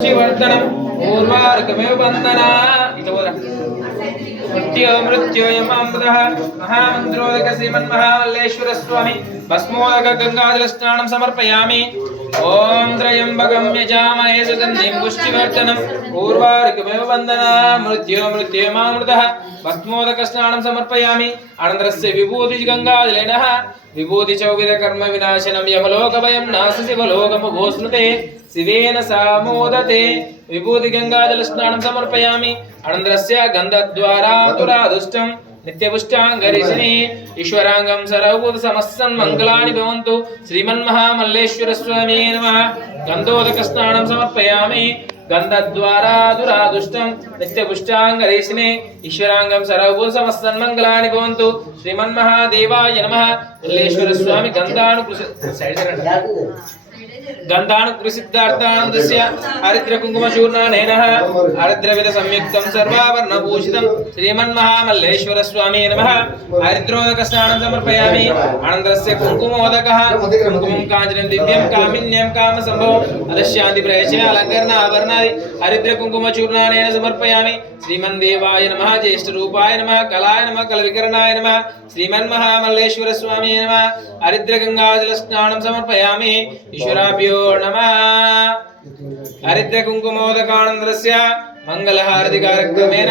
वर्धनम ऊर्वारुकमेव बंधना मृत्योयमामृतः महामंत्रोदक श्रीमन्महामल्लेश्वर स्वामी भस्मोदक गंगाजल स्नानं समर्पयामि। ओम त्र्यंबकं यजामहे सुगन्धिं पुष्टिवर्धनम् ऊर्वारुकमेव बंधना मृत्योयमामृतः भस्मोदक स्नानं समर्पयामि। अनन्तरस्य विभूति गंगाजलेन विभूति चौविध कर्म विनाशनम यमलोक भयं नास्ति शिवलोकमुभोस्नुते शिवेन सामोदते। विभूति गंगाजल स्नानं समर्पयामि। अनन्तरस्य गन्धद्वारा दुरादुष्टं नित्यपुष्टाङ्गरीषिणे ईश्वराङ्गं सर्वभूत समस्तं मङ्गलानि भवन्तु। श्रीमन्महामल्लेश्वर स्वामी नमः। गन्धोदक स्नानं समर्पयामि। गन्धद्वारा दुरादुष्टं नित्यपुष्टाङ्गरीषिणे ईश्वराङ्गं सर्वभूत समस्तं मङ्गलानि भवन्तु। श्रीमन्महादेवाय नमः। मल्लेश्वर स्वामी गन्धानुकृसिद्धार्थानन्दस्य हरिद्र कुङ्कुमचूर्णनेन हरिद्रविद संयुक्तं सर्वाभरणभूषितं श्रीमन्महामल्लेश्वर स्वामी नमः। हरिद्रोदक स्नानं समर्पयामि। अनन्तरस्य कुङ्कुमोदकः कुङ्कुमं काञ्चनं दिव्यं कामिन्यं कामसम्भवम् अदस्यान्ति प्रयच्य अलङ्करण आभरणादि हरिद्र कुङ्कुमचूर्णनेन समर्पयामि। श्रीमन्देवाय नमः। ज्येष्ठरूपाय नमः। कलाय नमः। कलविकरणाय नमः। श्रीमन्महामल्लेश्वर स्वामी नमः। हरिद्र गंगाजल स्नानं समर्पयामि। ईश्वराभ्यो नमः। हरिद्र कुङ्कुमोदकानन्दस्य मङ्गलहारति कार्यक्रमेण